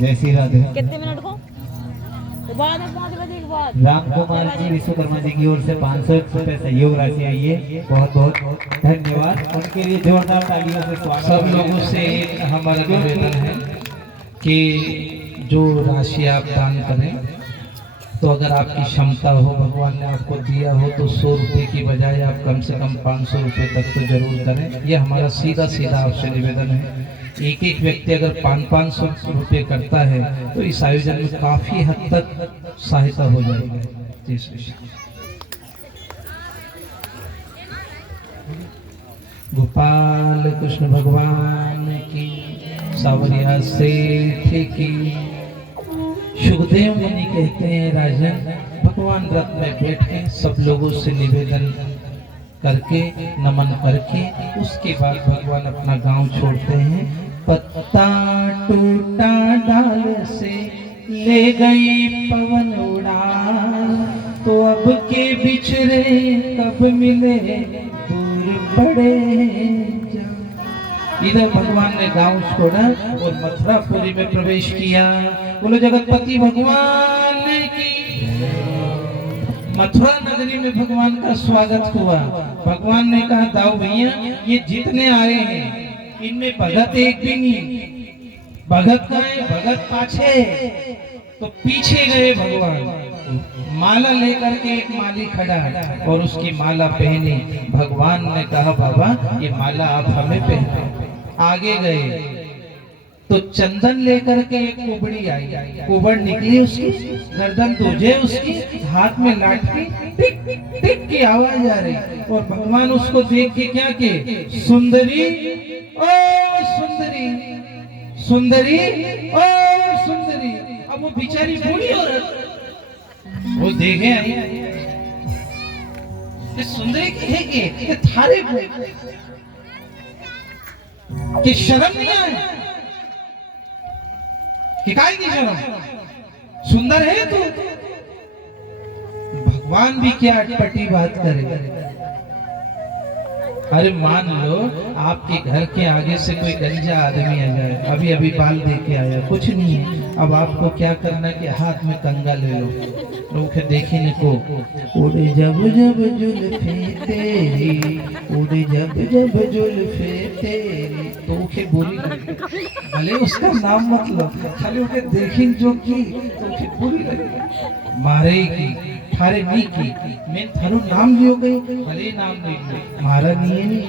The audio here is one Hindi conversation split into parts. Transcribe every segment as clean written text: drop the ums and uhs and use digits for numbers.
जय श्री राधे। कितने मिनट को बाद में 5 बजे के बाद राम कुमार जी विश्वकर्मा जी की ओर से 500 रुपए सहयोग राशि आई है। बहुत बहुत धन्यवाद। उनके लिए जोरदार तालियों से स्वागत। सब लोगों से हमारा निवेदन है कि जो राशि आप दान करें, तो अगर आपकी क्षमता हो, भगवान ने आपको दिया हो, तो 100 रुपये की बजाय आप कम से कम 500 रुपये तक तो जरूर करें। ये हमारा सीधा सीधा आपसे निवेदन है। एक एक व्यक्ति अगर 500 रुपये करता है तो इस आयोजन में काफी हद तक सहायता हो जाएगी। गोपाल कृष्ण भगवान की, सावरिया सेठ की। सुखदेव मुनि कहते हैं, राजन, भगवान रथ में बैठ के सब लोगों से निवेदन करके, नमन करके, उसके बाद भगवान अपना गांव छोड़ते हैं। पत्ता टूटा डाल से ले गई पवन उड़ा, तो अब के बिछड़े कब मिले दूर पड़े। इधर भगवान ने गांव छोड़ा और मथुरापुरी में प्रवेश किया। बोलो जगतपति भगवान की। मथुरा नगरी में भगवान का स्वागत हुआ। भगवान ने कहा, दाऊ भैया, ये जितने आए हैं इनमें भगत एक भी नहीं। भगत का है, भगत पाछे। तो पीछे गए भगवान। माला लेकर के एक माली खड़ा और उसकी माला पहनी। भगवान ने कहा, बाबा ये माला आप हमें पहने। आगे गए तो चंदन लेकर के एक कुबड़ी आई। कुबड़ निकली उसकी, गर्दन दूजे उसकी, हाथ में लाठी, टिक टिक की आवाज आ रही। और भगवान उसको देख के क्या के, सुंदरी ओ सुंदरी, सुंदरी ओ सुंदरी। अब वो बेचारी बूढ़ी औरत वो देखे ये सुंदरी कहेगी, ये थारे कि शर्म नहीं आए कि काय की शर्म, सुंदर है तू। भगवान भी क्या अटपटी बात करे। अरे मान लो आपके घर के आगे से कोई गंजा आदमी आ जाए, अभी अभी बाल दे के आया, कुछ नहीं है। अब आपको क्या करना कि हाथ में कंगा ले लो, लोग देखने को। उड़े जब जब जुल्फे तेरी, उड़े जब जब जुल्फे तेरी, तो उसे बुरी लगे। भले उसका नाम मतलब खाली उसे देखी जो की तो उसे बुरी लगे। मारे की थारे नहीं की, मैं थारो नाम लियो गई, भले नाम नहीं मारा नहीं है।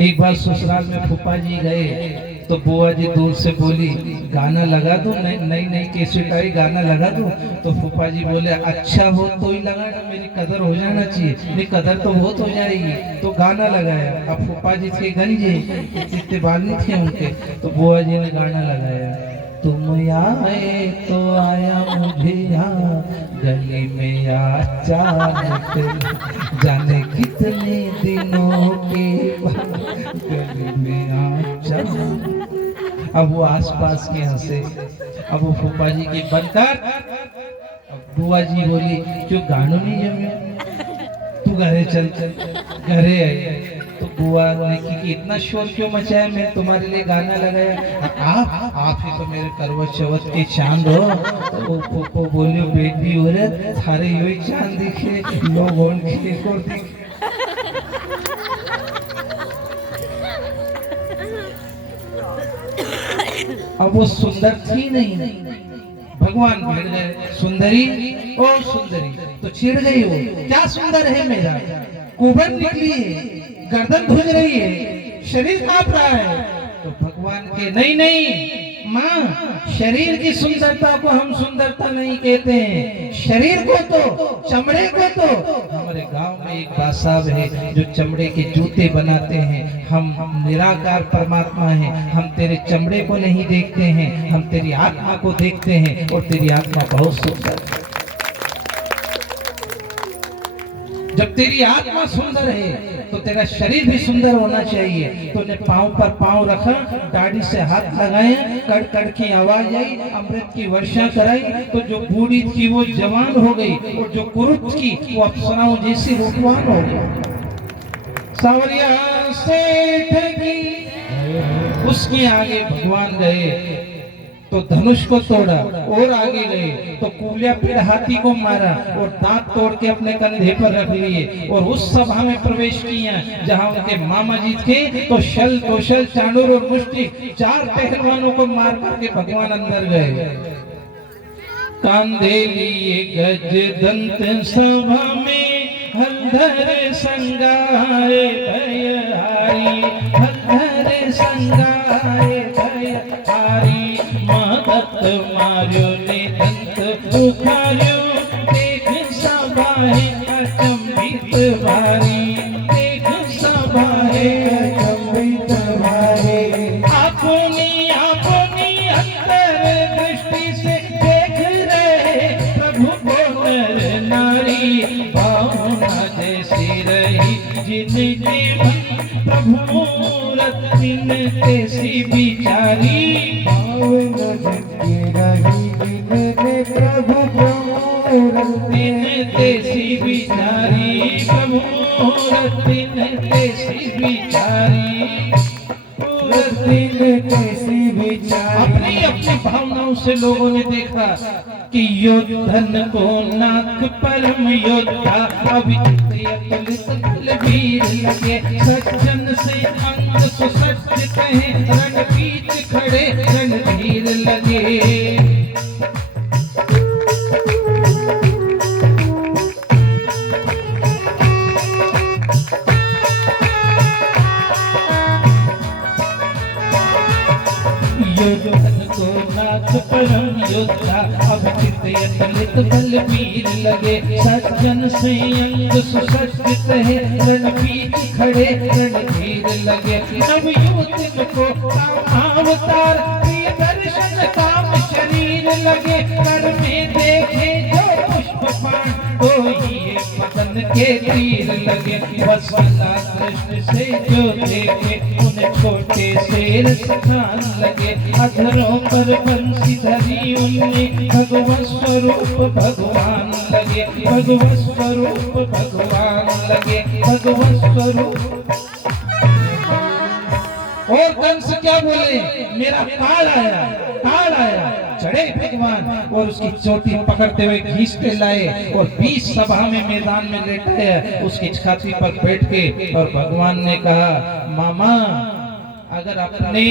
एक बार ससुराल में फूफा जी गए तो बुआ जी दूर से बोली, गाना लगा दो, नई नई कैसेट आई, गाना लगा दो। तो फूफा जी बोले, अच्छा हो तो ही लगाना, मेरी कदर हो जाना चाहिए। नहीं, कदर तो बहुत हो जाएगी। तो गाना लगाया। अब फूफा जी थे गंजे, इतने बाल नहीं थे उनके, तो बुआ जी ने गाना लगाया, तुम आए तो आया मुझे यहाँ, गली में अचानक, जाने कितने दिनों के बाद गली में अचानक। अब वो आसपास के हंसे। अब वो फूफा जी की बनकर, बुआ जी बोली, क्यों गानो नहीं जमे, तू घरे चल चल। घरे आई तो बुआ ने कि इतना शोर क्यों मचाया, मैं तुम्हारे लिए गाना लगाया। आप ही तो मेरे करवट चौथ के चांद हो। तो बोलियो बेटी हो रहे थारे यही चांद दिखे, लोग और दिखे। अब वो सुंदर थी नहीं। भगवान भिड़ गए, सुंदरी ओ सुंदरी। तो चिढ़ गई वो, क्या सुंदर है मेरा, कुबड़ निकली है, गर्दन खुज रही है, शरीर कांप रहा है। तो भगवान के, नहीं नहीं माँ, शरीर की सुंदरता को हम सुंदरता नहीं कहते हैं, शरीर को तो, चमड़े को तो। हमारे गांव में एक बात साहब है जो चमड़े के जूते बनाते हैं। हम निराकार परमात्मा हैं, हम तेरे चमड़े को नहीं देखते हैं, हम तेरी आत्मा को देखते हैं, और तेरी आत्मा बहुत सुंदर है। जब तेरी आत्मा सुंदर है तो तेरा शरीर भी सुंदर होना चाहिए। तो ने पांव पर पांव रखा, दाढ़ी से हाथ लगाया, कड़ कड़ की आवाज आई, अमृत की वर्षा कराई। तो जो बूढ़ी थी वो जवान हो गई, और जो कुरुत की वो अप्सराओं जैसी रूपवान हो गई। सावरिया सेठ की। उसके आगे भगवान गए तो धनुष को तोड़ा, और आगे गए तो कूलिया पेड़ हाथी को मारा और दांत तोड़ के अपने कंधे पर रख लिए, और उस सभा में प्रवेश किया जहां उनके मामा जी थे। तो शल कौशल चाणूर और मुष्टिक 4 पहलवानों को मार करके भगवान अंदर गए। कांधे लिए गज दंत सभा में हलधर संगाए भयहारी, हलधर संगाए भयहारी। मदत मार्यो ने दंत उखार्यो, देख सभाए अचंभित भारी, देख सभाए अचंभित भारी। अपनी अपनी अंतर दृष्टि से देख रहे प्रभु को नर नारी, भावना जैसी रही जिनके मन प्रभु मूरत तिन तैसी बिचारी, भावना जैसी रही जिनके प्रभु मूरत तिन तैसी बिचारी, प्रभु मूरत तिन तैसी बिचारी, मूरत तिन तैसी बिचारी। अपनी अपनी भावनाओं से लोगों ने देखा कि योद्धन को नाक परम योद्धा, अविद्रिय वीर लगे, सज्जन से अंग सुसज्जित हैं, रणपीत खड़े रणधीर लगे। योद्धन को नाथ परम योद्धा, अभिचित ललित बलवीर लगे, सज्जन से अंग सुसज्जित है, रणपीत खड़े रणधीर लगे। नव युवतिन को अवतार, प्रिय दर्शन काम शरीर लगे, कर में देखे जो पुष्प पान, तो ये मदन के तीर लगे। वसला दृष्टि से जो देखे, उन्हें छोटे शेर सखान लगे, अधरों पर बंसी धरी उनमें भगवत स्वरूप भगवान लगे, भगवत स्वरूप भगवान लगे, भगवत स्वरूप। और कंस क्या बोले, मेरा काल आया, काल आया। चढ़े भगवान और उसकी चोटी पकड़ते हुए खींचते लाए और बीच सभा में मैदान में लेटाया, उसकी छाती पर बैठ के। और भगवान ने कहा, मामा अगर अपने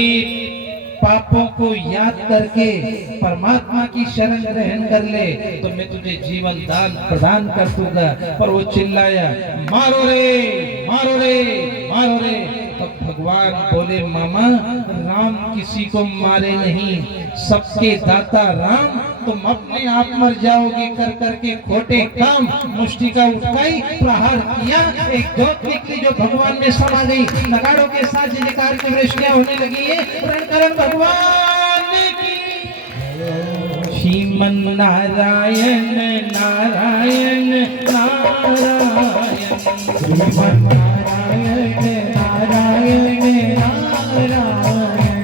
पापों को याद करके परमात्मा की शरण ग्रहण कर ले तो मैं तुझे जीवन दान प्रदान कर दूंगा। पर वो चिल्लाया, मारो रे, मारो रे, मारो रे। तब भगवान बोले, मामा राम किसी को मारे नहीं, सबके दाता राम, तुम अपने आप मर जाओगे कर करके खोटे काम। मुष्टि का उठाई प्रहार किया, एक ज्योत निकली जो भगवान में समा गई। नगाड़ों के साथ जयकार की वृष्टियां होने लगी है। रणकरण भगवान की। श्रीमन नारायण नारायण नारायण, श्रीमन नारायण नारायण नारायण,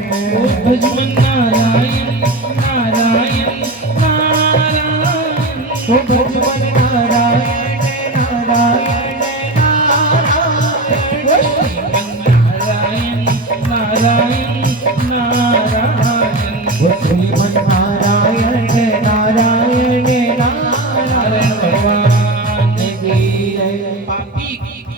भजमन नारायण नारायण नारायण, भजमन नारायण नारायण नारायण, श्रीमन नारायण नारायण नारायण, श्रीमन नारायण नारायण नारायण। भगवान की पापी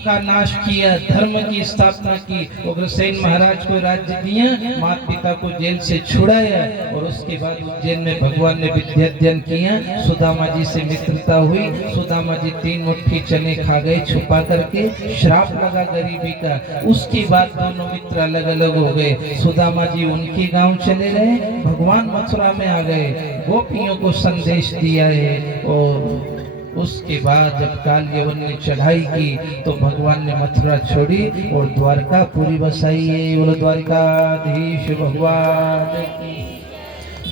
का नाश किया, धर्म की स्थापना की, उग्रसेन महाराज को राज्य दिया, माता पिता को जेल से छुड़ाया। और उसके बाद उज्जैन में भगवान ने विद्याध्ययन किया। सुदामा जी से मित्रता हुई। सुदामा जी 3 मुट्ठी चने खा गए छुपा करके, श्राप लगा गरीबी का। उसके बाद दोनों मित्र अलग अलग हो गए। सुदामा जी उनके गांव चले गए, भगवान मथुरा में आ गए, गोपियों को संदेश दिया है। और उसके बाद जब काल यवन ने चढ़ाई की तो भगवान ने मथुरा छोड़ी और द्वारकापुरी बसाई है। बोलो द्वारकाधीश भगवान की।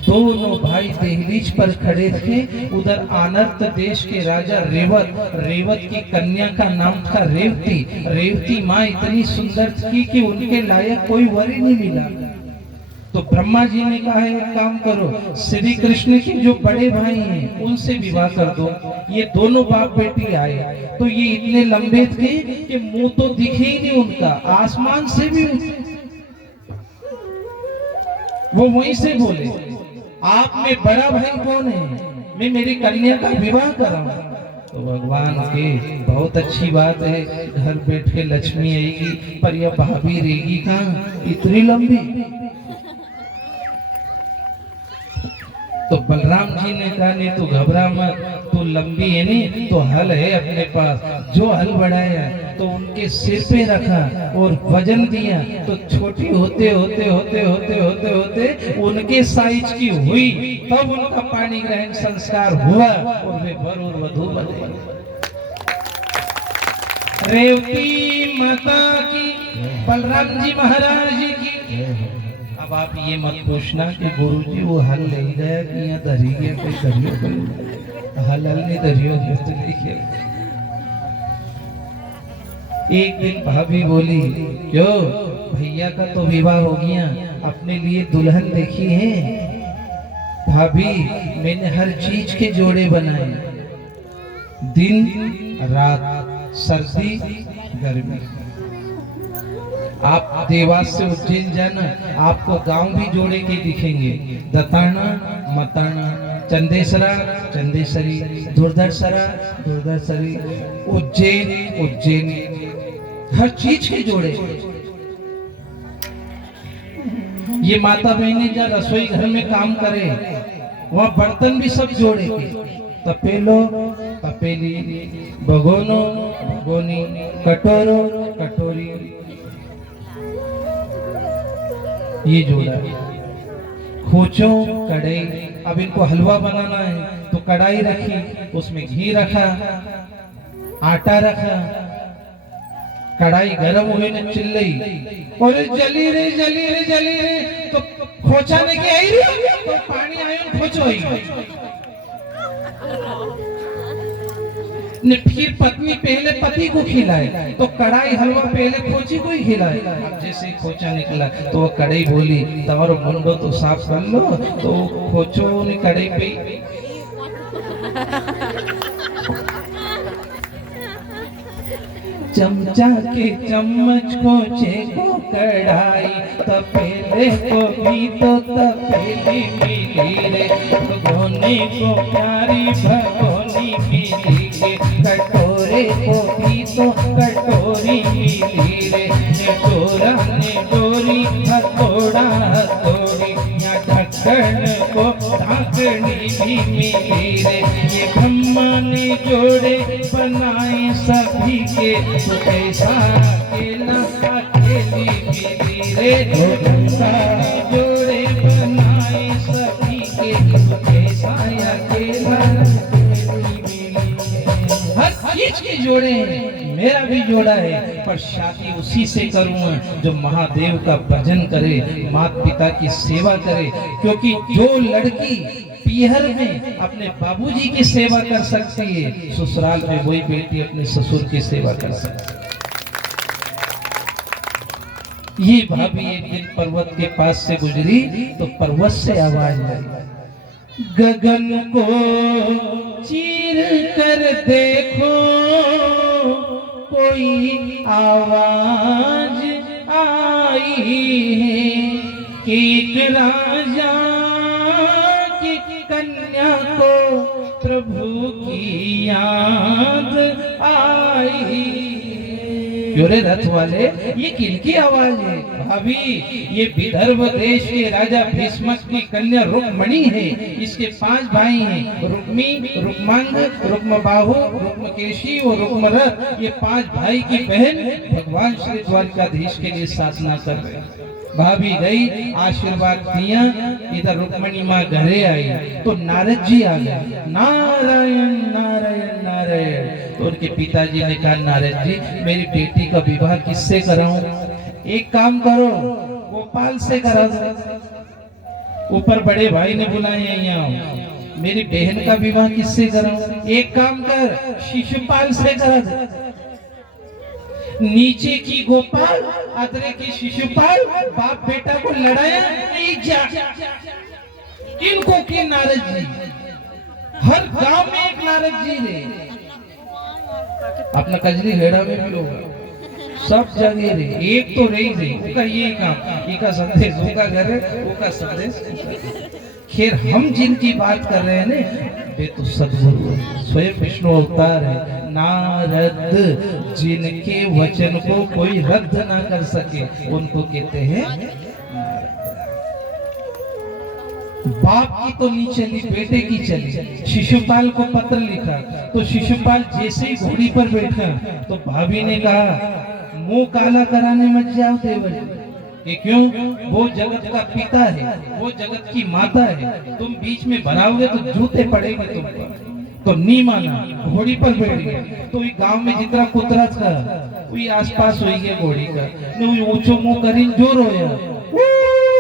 दोनों भाई दहलीज पर खड़े थे। उधर आनर्त देश के राजा रेवत, रेवत की कन्या का नाम था रेवती। रेवती माँ इतनी सुंदर थी कि उनके लायक कोई वर ही नहीं मिला। तो ब्रह्मा जी ने कहा एक काम करो, श्री कृष्ण के जो बड़े भाई हैं उनसे विवाह कर दो। ये दोनों बाप बेटी आए तो ये इतने लंबे थे कि मुंह तो दिखे ही नहीं उनका, आसमान से भी वो वहीं से बोले, आप में बड़ा भाई कौन है, मैं मेरी कन्या का विवाह कराऊं। तो भगवान के बहुत अच्छी बात है, घर बैठ के लक्ष्मी आएगी, पर यह भाभी रहेगी कहाँ, इतनी लंबी। तो बलराम जी ने कहा नहीं तू घबरा मत, तू लंबी है नहीं तो हल है अपने पास, जो हल बढ़ाया तो उनके सिर पे रखा और वजन दिया तो छोटी होते होते होते होते होते होते उनके साइज की हुई, तब उनका पानी ग्रहण संस्कार हुआ और वे वर और वधू बने। रेवती माता की, बलराम जी महाराज जी की। अब आप ये मत पूछना कि गुरुजी वो हल ले गया कि यहाँ धरी गया, कोई धरियो कोई हल नहीं धरियो तो देखिए। एक दिन भाभी बोली, क्यों भैया का तो विवाह हो गया, अपने लिए दुल्हन देखी है। भाभी मैंने हर चीज के जोड़े बनाए, दिन रात, सर्दी गर्मी। आप देवास से उज्जैन जाना, आपको गांव भी जोड़े के दिखेंगे, दताना, मताना, चंदेसरा, चंदेसरी, दुर्धर्षरा, दुर्धर्षरी, उज्जैन, उज्जैनी, हर चीज के जोड़े। ये माता बहने जहाँ रसोई घर में काम करे वहाँ बर्तन भी सब जोड़े के, तपेलो, तपेली, भगोनो, भगोनी, कटोरो, कटोरी, ये जोड़ा। खोचो, कढ़ाई, अब इनको हलवा बनाना है तो कढ़ाई रखी, उसमें घी रखा, आटा रखा, कढ़ाई गरम हुई न चिल्लाई, और जली रे जली रे जली रे, तो खोचा ने के आई रे, तो पानी आयो खोचो आई ने। फिर पत्नी पहले पति को खिलाए तो कढ़ाई हलवा पहले खोची को ही खिलाए। जैसे खोचा निकला तो वो कढ़ाई बोली, तुम्हारो मुंडो तो साफ कर लो, तो खोचो ने कढ़ाई पे चमचा के चम्मच को चेको कढ़ाई, तपेले को भी तो तपेली मिली रे, भगोने को प्यारी भगोनी मिली रे, कटोरे को भी तो कटोरी मिली रे, निटोरा ने डोरी हथौड़ा हथौड़ी, या ढक्कन को ढाकनी भी मिली रे। ये ब्रह्मा ने जोड़े बनाए सभी के, तो कैसा अकेला अकेली मिली रे। ब्रह्मा जोड़े बनाए सभी के, तो कैसा अकेला अकेली मिली रे। हर चीज के जोड़े हैं, मेरा भी जोड़ा है, पर शादी उसी से करूंगा जो महादेव का भजन करे, माता पिता की सेवा करे। क्योंकि जो लड़की पीहर में अपने बाबूजी की सेवा कर सकती है, ससुराल में वही बेटी अपने ससुर की सेवा कर सकती है। ये भाभी एक दिन पर्वत के पास से गुजरी तो पर्वत से आवाज आई, गगन को चीर कर देखो कोई आवाज आई है, कि एक राजा की कन्या को प्रभु की याद आई। क्यों रे रथ वाले, ये किनकी आवाज है? भाभी ये विदर्भ देश के राजा भीष्मक की कन्या रुक्मणी है। इसके 5 भाई हैं, रुक्मी, रुक्मांग, रुक्मबाहु, रुक्मकेशी और रुक्मरथ। ये 5 भाई की बहन भगवान श्री द्वारकाधीश के लिए साधना कर रहे हैं। भाभी गई, आशीर्वाद दिया, इधर रुक्मणी माँ घरे आई तो नारद जी आ गए, नारायण नारायण नारायण। तो उनके पिताजी ने कहा, नारद जी मेरी बेटी का विवाह किससे कराऊं? एक काम करो, गोपाल से करा दो। ऊपर बड़े भाई ने बुलाया, यहाँ मेरी बहन का विवाह किससे कराऊं? एक काम कर, शिशुपाल से करा दो। नीचे की गोपाल अदरे की शिशुपाल, बाप बेटा को लड़ाया नहीं जा। इनको के नारद जी, हर गांव में एक नारद जी रे। अपना कजरी हेड़ा में भी होगा, सब जगह रे, एक तो रही रे। उनका ये काम, इनका संदेश उनका घर है, उनका संदेश। खैर हम जिनकी बात कर रहे हैं ना, वे तो सदगुरु स्वयं विष्णु अवतार है। नारद जिनके वचन को कोई रद्द ना कर सके, उनको कहते हैं। बाप की तो नहीं चली, बेटे की चली। शिशुपाल को पत्र लिखा तो शिशुपाल जैसे ही घोड़ी पर बैठा तो भाभी ने कहा मुंह काला कराने मत जाओ देवर। कि क्यों? वो जगत का पिता है, वो जगत की माता है, तुम बीच में बनाओगे तो जूते पड़ेंगे तुम पर। तो नहीं माना, घोड़ी पर बैठ गए। तो गांव में जितना कुतरा था वही आसपास हो गया घोड़ी का, वही ऊंचो मुंह करीन जो रोया,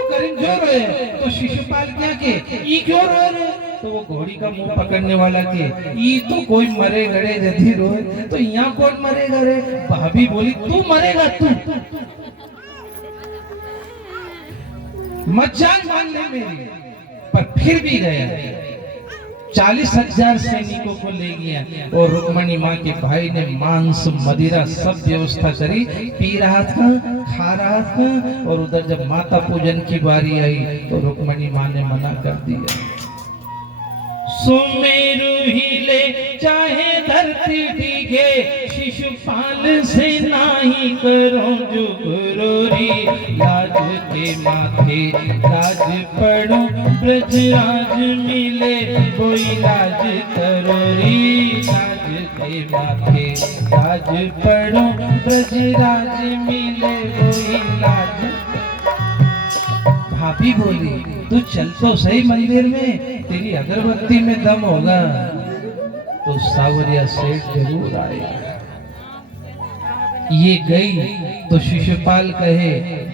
करीन जो रोया। तो शिशुपाल क्या के ई क्यों रो रहे? तो वो घोड़ी का मुंह पकड़ने वाला के ई तो कोई मरे गड़े यदि रोए तो यहाँ कौन मरेगा रे? भाभी बोली तू मरेगा, तू मजाक मानने मेरी। पर फिर भी गया, 40,000 सैनिकों को ले गया और रुक्मणी माँ के भाई ने मांस मदिरा सब व्यवस्था करी, पी रहा था, खा रहा था। और उधर जब माता पूजन की बारी आई तो रुक्मणी माँ ने मना कर दिया। सुमेरु हिले चाहे धरती डिगे, शिशुपाल से नाही करो जुगरोरी। लाज के माथे लाज पड़ो, ब्रजराज मिले कोई लाज करोरी। लाज के माथे लाज पड़ो, ब्रजराज मिले कोई लाज। भाभी बोली तू चल तो सही मंदिर में, तेरी अगरबत्ती में दम होगा तो सावरिया सेठ जरूर आएगा। ये गई तो शिशुपाल कहे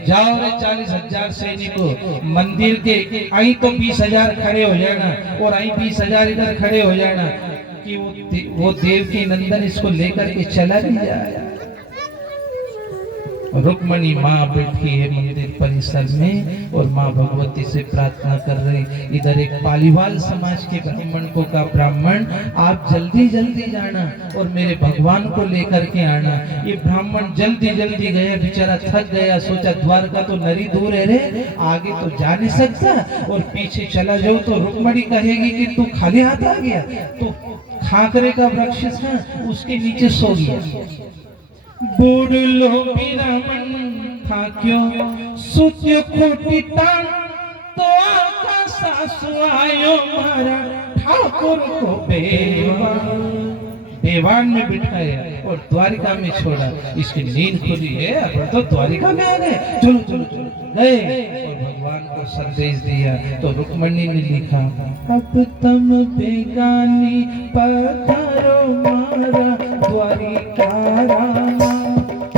जाओ रे 40,000 सैनिकों, मंदिर के आई तो 20,000 खड़े हो जाना और आई 20,000 इधर खड़े हो जाना कि वो देव की नंदन इसको लेकर के चला भी जाए। रुक्मणी माँ बैठी है मंदिर परिसर में और माँ भगवती से प्रार्थना कर रही। इधर एक पालीवाल समाज के ब्राह्मण को का ब्राह्मण आप जल्दी जल्दी जाना और मेरे भगवान को लेकर के आना। ये ब्राह्मण जल्दी जल्दी गया, बेचारा थक गया, सोचा द्वारका तो नरी दूर है रे, आगे तो जा नहीं सकता और पीछे चला जाऊं तो रुक्मणी कहेगी कि तू खाली हाथ आ गया। तो खाकरे का वृक्ष था उसके नीचे सो गया। बूढ़लो ब्राह्मण था क्यों सुत्यो खोटी तान, तो आका सासु आयो मारा ठाकुर को देवान में बिठाया और द्वारिका में छोड़ा। इसकी नींद खुली है, अब तो द्वारिका में आ गए, चलो चलो चलो गए और भगवान को संदेश दिया। तो रुक्मणी ने लिखा अब तुम बेगानी पधारो मारा द्वारिका रामा।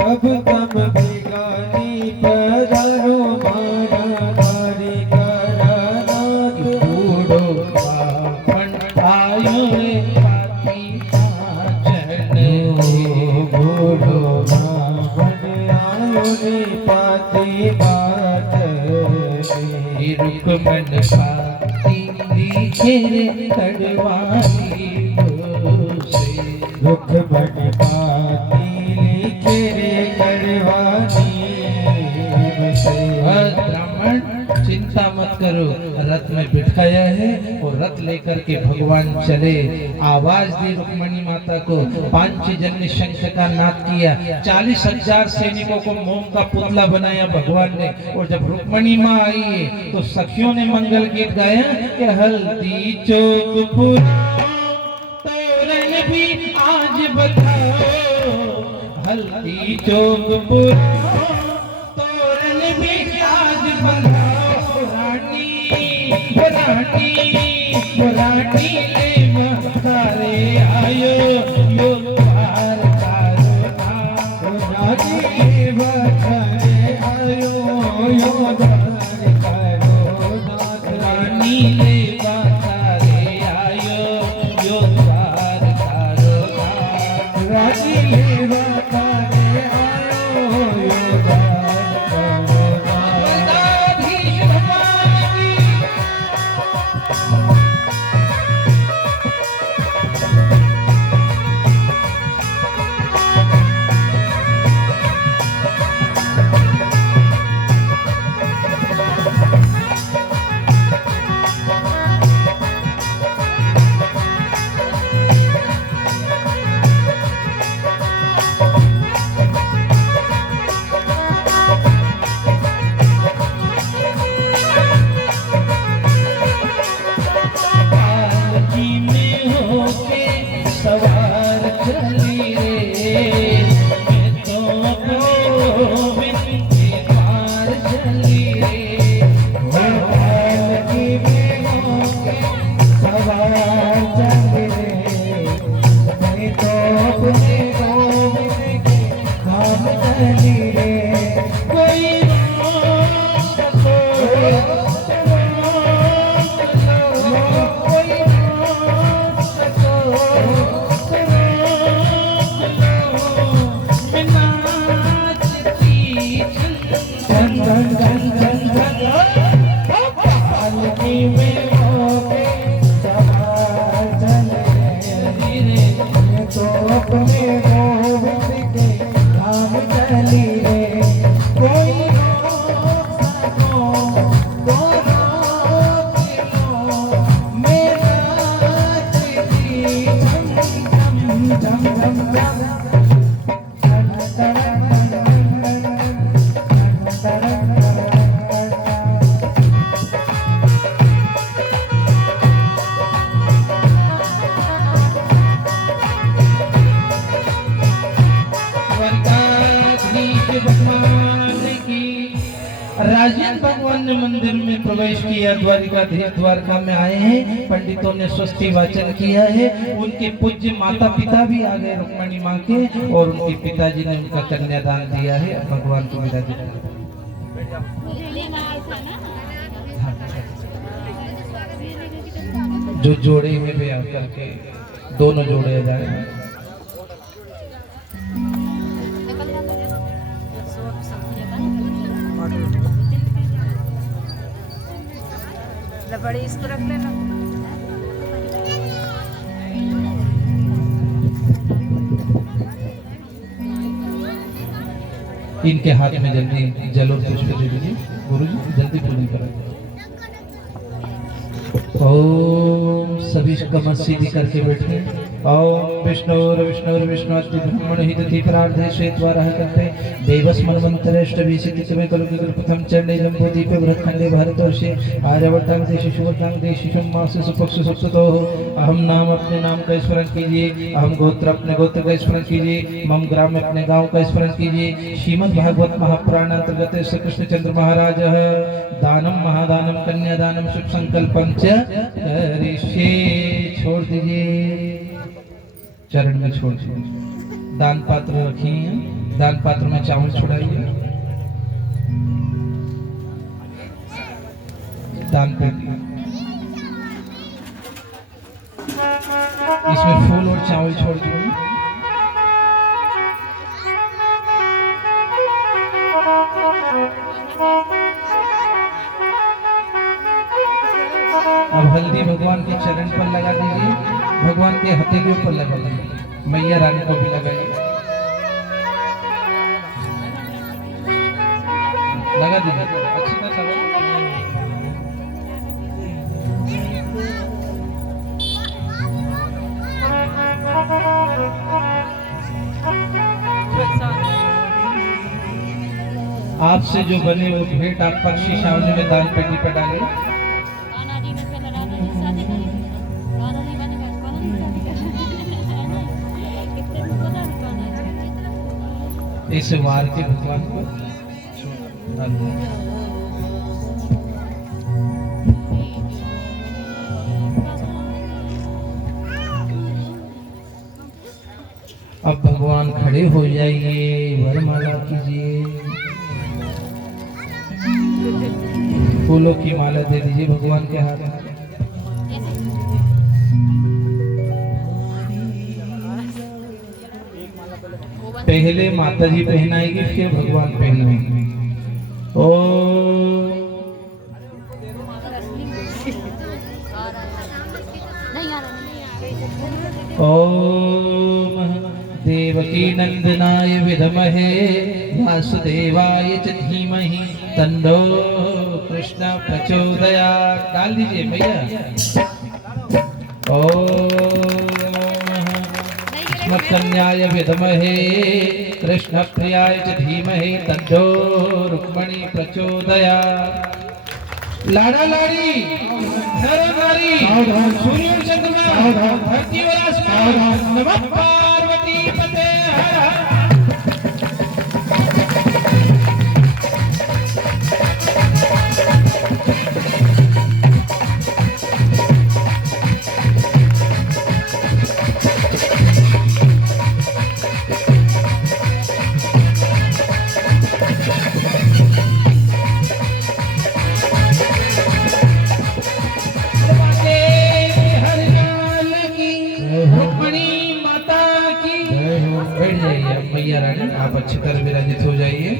अब तम बेगानी पधारो मारा द्वारिका रामा। बूढ़ो ब्राह्मण आयो रे पाती पाचन, बूढ़ो ब्राह्मण आयो रे पाती पाचन। रुक्मण पाती लिखे रे कड़वानी से। रुक्मण पाती लिखे रे कड़वानी से। ब्राह्मण चिंता मत करो, रथ में बिठाया है और रथ लेकर के भगवान चले। आवाज दी रुक्मणी माता को, पांचजन्य शंख का नाद किया, 40,000 सैनिकों को मोम का पुतला बनाया भगवान ने। और जब रुक्मणी माँ आई है तो सखियों ने मंगल गीत गाया कि हल्दी चौक तोरण भी आज बताओ, हल्दी चौक तोरण भी आज बताओ। रानी ले मतारे आयो यो द्वार करो। रानी ले मतारे आयो यो द्वार करो। रानी ले मतारे आयो यो द्वार करो। रानी ले मतारे आयो में गोविंद के धाम चली रे कोई रोक लो, कोई रोक लो, मैं नाचती झन झन झन झन झन पालकी में होके सवार चले रे तोप में गोविंद के धाम चली रे कोई रोक सको तो रोक लो मैं नाचती झम झम झम झम झम राजेंद्र भगवान ने मंदिर में प्रवेश किया, द्वारिकाधीश द्वारका में आए हैं, पंडितों ने स्वस्ति वाचन किया है, उनके पूज्य माता पिता भी आ गए रुक्मणी माँ के, और उनके पिताजी ने उनका कन्यादान दिया है। अब भगवान को विदा दीजिए। जो जोड़े में ब्याह करके दोनों जोड़े जाए। बड़ी इसको रख लेना। इनके हाथ में जल्दी जल और पुष्प दे दीजिए गुरुजी, जल्दी पूरी करें। ओम सभी कमर सीधी करके बैठे। ओम विष्णु विष्णु ब्रह्मण हितति प्रार्थे श्वेतवारः कंठे देवस मनमंत्रेष्ट विसिति में कलुकी प्रथम चरणे जंबोदीपे बृहत्खंडे भारतवर्षे आर्यवर्तांग देशे शुभतांग देशे शुभमासे सुपक्ष सुप्ततो। अहम नाम अपने नाम का स्मरण कीजिए, अहम गोत्र अपने गोत्र का स्मरण कीजिए, मम ग्राम अपने गांव का स्मरण कीजिए। श्रीमद् भागवत महापुराण अंतर्गत श्री कृष्णचंद्र महाराज दानम महादानम कन्यादानम शुभ संकल्पम च करिष्ये। छोड़ दीजिए, चरण में छोड़ दीजिए। दान पात्र रखिए, दान पात्र में चावल छोड़ाइए, दान पे इसमें फूल और चावल छोड़ दीजिए। अब हल्दी भगवान के चरण पर लगा दीजिए, भगवान के हथे के ऊपर लगा दीजिए, मैया रानी को भी लगाइए, लगा दीजिए अच्छी तरह लगा। आपसे जो बने वो भेंट आप पक्षी सामने में दान पेटी पर डालें। इस वार के भगवान को अब भगवान खड़े हो जाइए, वरमाला कीजिए, फूलों की माला दे दीजिए भगवान के हाथ में। पहले माता जी पहनाएगी, फिर भगवान पहनाएंगे। ओम देवकी नंदनाय विद्महे वासुदेवाय च धीमहि तन्नो कृष्ण प्रचोदयात्। डाल दीजिए भैया। कन्याय विद्महे कृष्ण प्रियाय च धीमहि तन्नो रुक्मणी प्रचोदयात्। लाड़ा लाड़ी नर नारी सूर्य और चंद्रमा धरती और आसमान नमः पार्वती पते हर हर। बैठ जाइए आप मैया रानी, आप अच्छी तरह विराजित हो जाइए।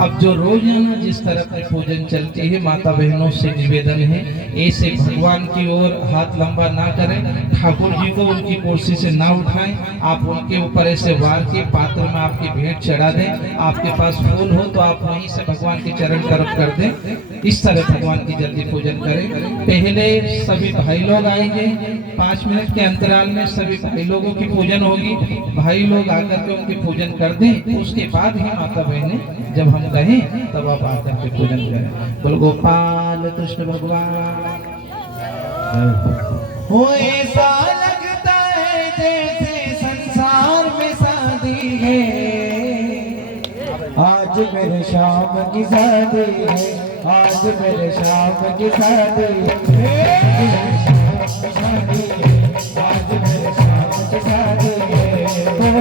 अब जो रोजाना जिस तरह की पूजन चलती है, माता बहनों से निवेदन है ऐसे भगवान की ओर हाथ लंबा ना करें, ठाकुर जी को उनकी कुर्सी से ना उठाएं, आप उनके ऊपर ऐसे वार के पात्र में आपकी भेंट चढ़ा दें। आपके पास फूल हो तो आप वहीं से भगवान के चरण तरफ कर दें। इस तरह भगवान की जल्दी पूजन करें। पहले सभी भाई लोग आएंगे, 5 मिनट के अंतराल में सभी भाई लोगों की पूजन होगी। भाई लोग आकर के उनकी पूजन कर दें, उसके बाद ही माता बहनें जब हम कहें तब आप आकर के पूजन करें। बोल गोपाल कृष्ण भगवान। हो ऐसा लगता है जैसे संसार में शादी है, आज मेरे शाम की शादी है, आज मेरे शाम की शादी है, आज मेरे शाम की शादी है, ओ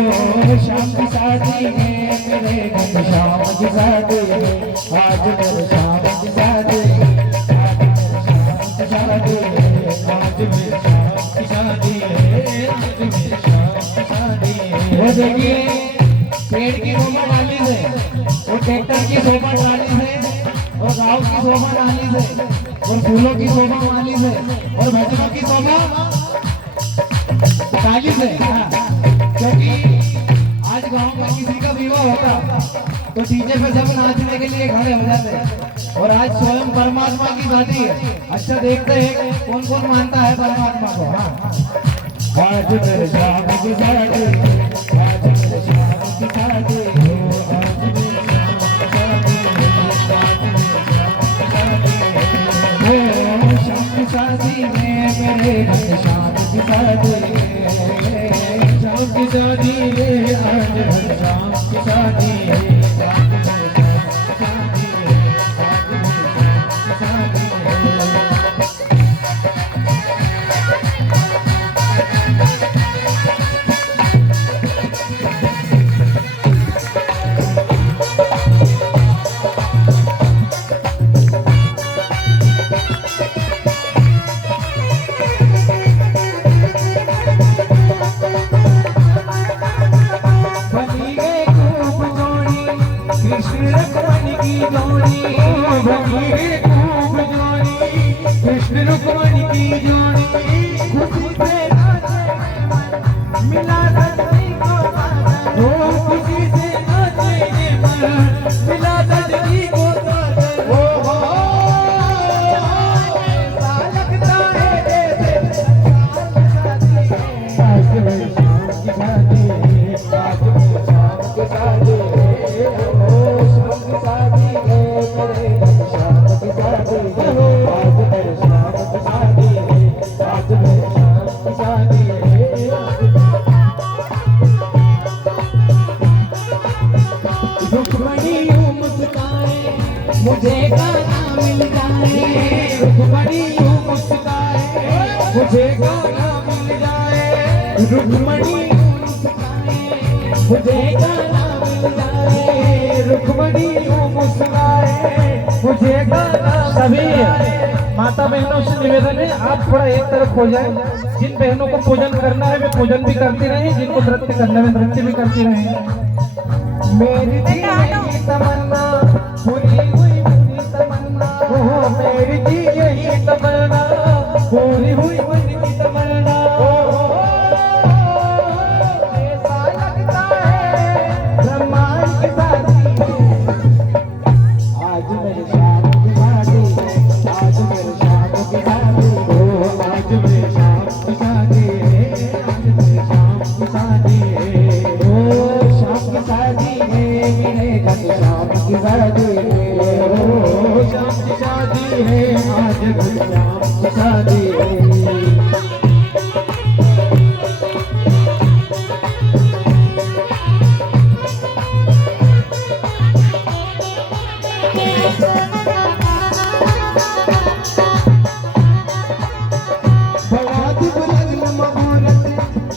शाम की शादी है, मेरे घर शाम की शादी है, आज मेरे शाम की शादी है, आज मेरे शाम की शादी है, आज मेरे शाम की शादी है। वो देखिए पेड़ की शोभा डाली से, वो ट्रैक्टर की शोभा डाली से, और गाँव की शोभा डाली से, और फूलों की शोभा डाली से, और भजनों की शोभा डाली से। क्योंकि आज गाँव में किसी का विवाह होता तो डीजे पे सब नाचने के लिए खड़े हो जाते, और आज स्वयं परमात्मा की शादी है। अच्छा देखते हैं कौन कौन मानता है परमात्मा को। हाँ, आज मेरे शाम की शादी, आज मेरे शाम की शादी, आज मेरे शाम की शादी में मेरे घर शाम की शादी, शाम की शादी है, आज मेरे शाम की शादी है, आज मेरे शाम की शादी है, आज मेरे शाम की शादी है। कृष्ण रुक्मणी की जोड़ी, खुशी से नाचे मिला धरती को, ओ खुशी से नाचे मिला धरती को। ऐसा लगता है जैसे आज मेरी शाम की शादी, आज मेरी शाम की शादी, ओ शाम की शादी है, मेरे घर शाम की शादी है, आज मेरे शाम की शादी है, आज मेरे शाम की शादी है। रुक्मणी यूं मुस्काए मुझे गाना मिल जाए, रुक्मणी यूं मुस्काए मुझे गाना मिल जाए, रुक्मणी यूं मुस्काए मुझे गाना मिल जाए, रुक्मणी यूं मुस्काए मुझे गाना। सभी माता बहनों से निवेदन है आप थोड़ा एक तरफ हो जाए। जिन बहनों को पूजन करना है वे पूजन भी करती रहे, जिनको नृत्य करना है नृत्य भी करती रहे। मेरी थी यही तमन्ना, पूरी हुई मेरी तमन्ना, ओ मेरी थी यही तमन्ना, पूरी हुई मेरी तमन्ना। ऐसा लगता है ब्रह्मांड की शादी, आज मेरे शाम की शादी, आज मेरे शाम की शादी, ओ आज मेरे शाम की शादी है, आज मेरे शाम की शादी है, ओ शाम की शादी है, मेरे घर शाम की शादी है, ओ शाम की शादी है, आज मेरे शाम की शादी है।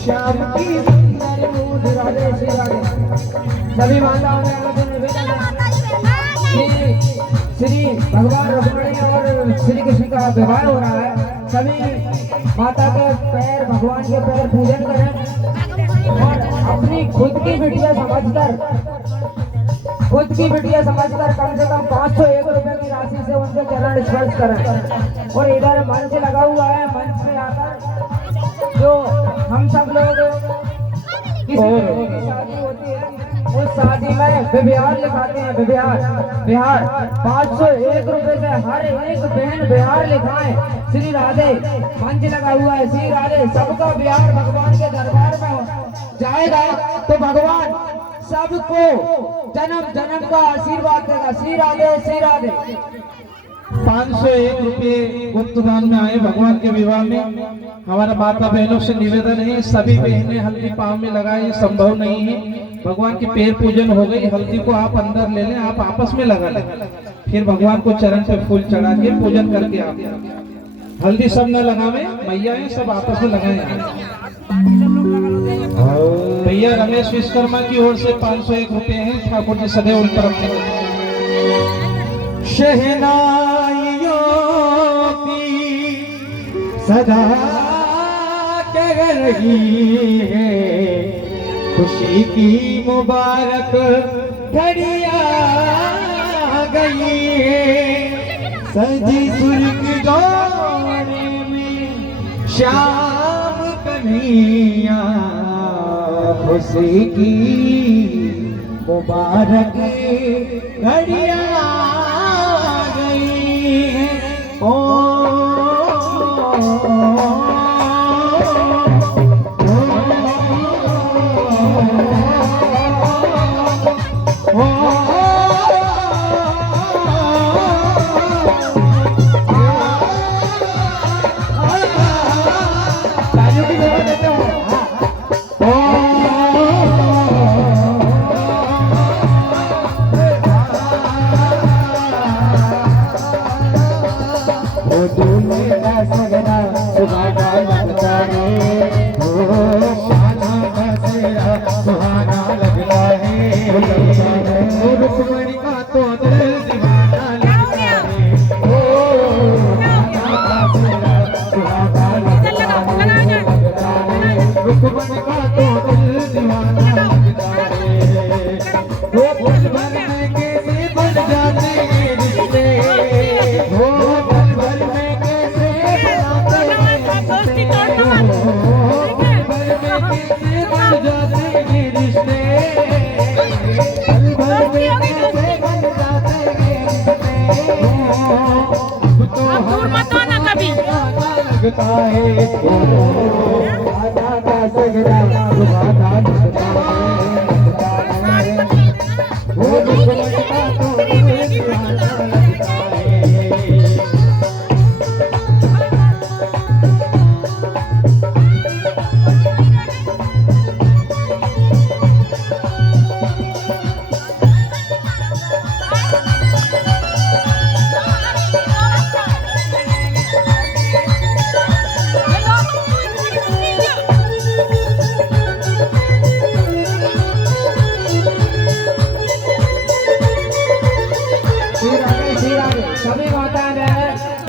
शाम की सुंदर मूड, राधे श्री राधे। सभी माताओं ने श्री भगवान रुक्मणी और श्री कृष्ण का विवाह हो रहा है। सभी माता के पैर, भगवान के पैर पूजन करें और अपने अपनी खुद की बिटिया समझकर कम से कम 501 रुपए की राशि से उनके चरण स्पर्श करें। और इधर मंच लगा हुआ है, मंच में आकर जो हम सब लोग किसी की शादी होती है उस शादी में बिहार लिखाते हैं। बिहार 501 रुपए से हर एक बहन बिहार लिखाएं। श्री राधे मंच लगा हुआ है, श्री राधे सबका बिहार भगवान के दरबार में जाएगा तो भगवान सबको जन्म जन्म का आशीर्वाद देगा। श्री राधे, श्री राधे। 501 रुपये गुप्तदान में आए भगवान के विवाह में। हमारा माता बहनों से निवेदन है, सभी बहनें हल्दी पाँव में लगाए, संभव नहीं है। भगवान की पैर पूजन हो गई, हल्दी को आप अंदर ले लें, आप आपस में लगा लें, फिर भगवान को चरण पे फूल चढ़ा के पूजन करके आप हल्दी सब न लगावे, मैया है सब आपस में लगाए। भैया रमेश विश्वकर्मा की ओर से 501 रुपये हैं, ठाकुर जी सदैव उन पर अपने शहनाइयों की सदा कह रही है, खुशी की मुबारक घड़ी आ गई है। सजी सुर्ख जोड़े में श्याम कन्हैया, खुशी की मुबारक घड़ी आ गई है। लगता है आधा का सगरा सुहाना लगता है, वो लगता तो सुहाना लगता है।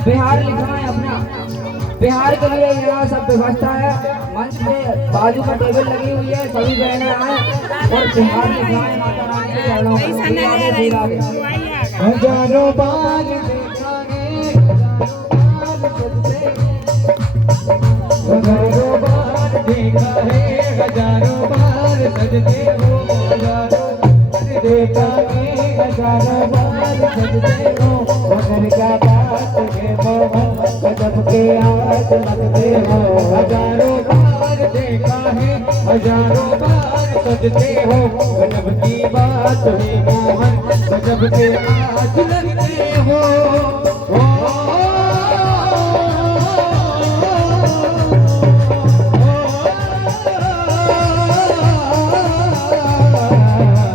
बिहार लिखना है अपना, बिहार के लिए यहाँ सब व्यवस्था है। मंच में बाजू में टेबल लगी हुई है, सभी बहनें आए और बिहार लिखना है माता रानी के चरणों में। हजारों बार देखा है, हजारों बार देखा है, हजारों बार सजते हो, हजारों देखा है, हजारों बार सजते हो, मगर क्या बात है मोहन गजब के आज लगते हो। हजारों बार देखा है, हजारों बार सजते हो, गजब की बात है मोहन गजब के आज लगते हो।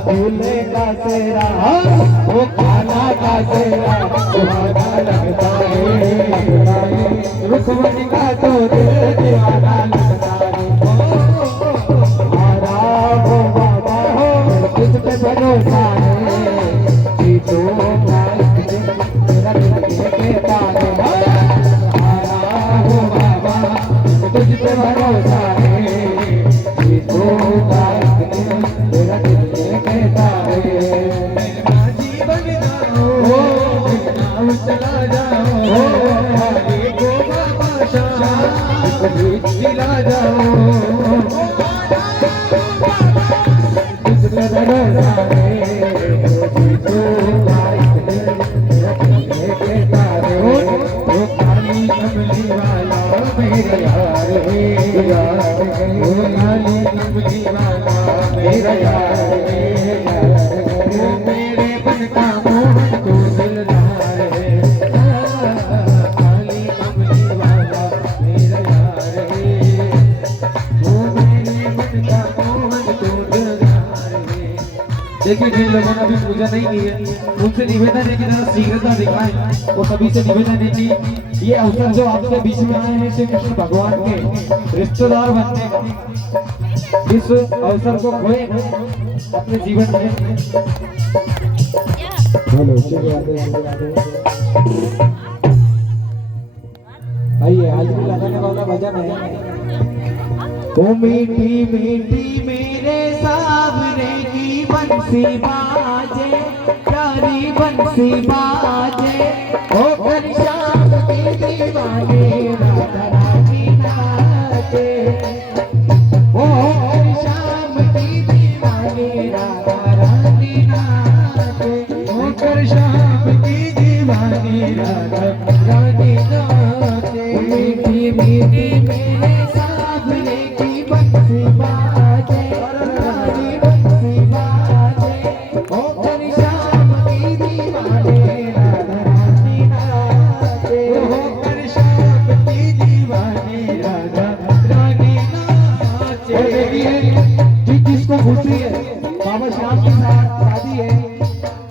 दूल्हे का सेरा वो खाना का सेरा सुहाना लगता है, रुखमणी का तो दिल दीवाना लगता है। आराम हो बाबा हो तुझ पे भरोसा है, जीतो तेरा दिल कहता है। आराम हो बाबा तुझ पे भरोसा है, जीतो सारे तो के तारे वो काली कमली वाला मेरे यार है वो काली कमली वाला मेरा यार है वो मेरे मन का मोहन तो दिलदार है काली कमली वाला मेरा यार है वो मेरे मन का मोहन तो दिलदार है। देखिए जिन लोगों ने अभी पूजा नहीं की है उनसे निवेदन है कि जरा शीघ्रता दिखाएं और सभी से निवेदन है कि ये अवसर जो आपके बीच में आए हैं श्री कृष्ण भगवान के रिश्तेदार बनने का, इस अवसर को खोए अपने जीवन में। आइए आज भी लगाने वाला भजन है। ओ मीठी मीठी मेरे सावरे की बंसी बाजे प्यारी बंसी बाजे ओ कर श्याम की दीवानी राधा रानी नाचे ओ कर श्याम की दीवानी राधा रानी नाचे ओ कर श्याम की दीवानी राधा रानी नाचे मीठी मीठी मेरे सावरे की बंसी बाजे रानी बंसी बाजे ओ कर श्याम की दीवानी राधा रानी नाचे ओ कर श्याम की दीवानी राधा रानी नाचे। देखिए कि किसको खुशी है बाबा श्याम के साथ शादी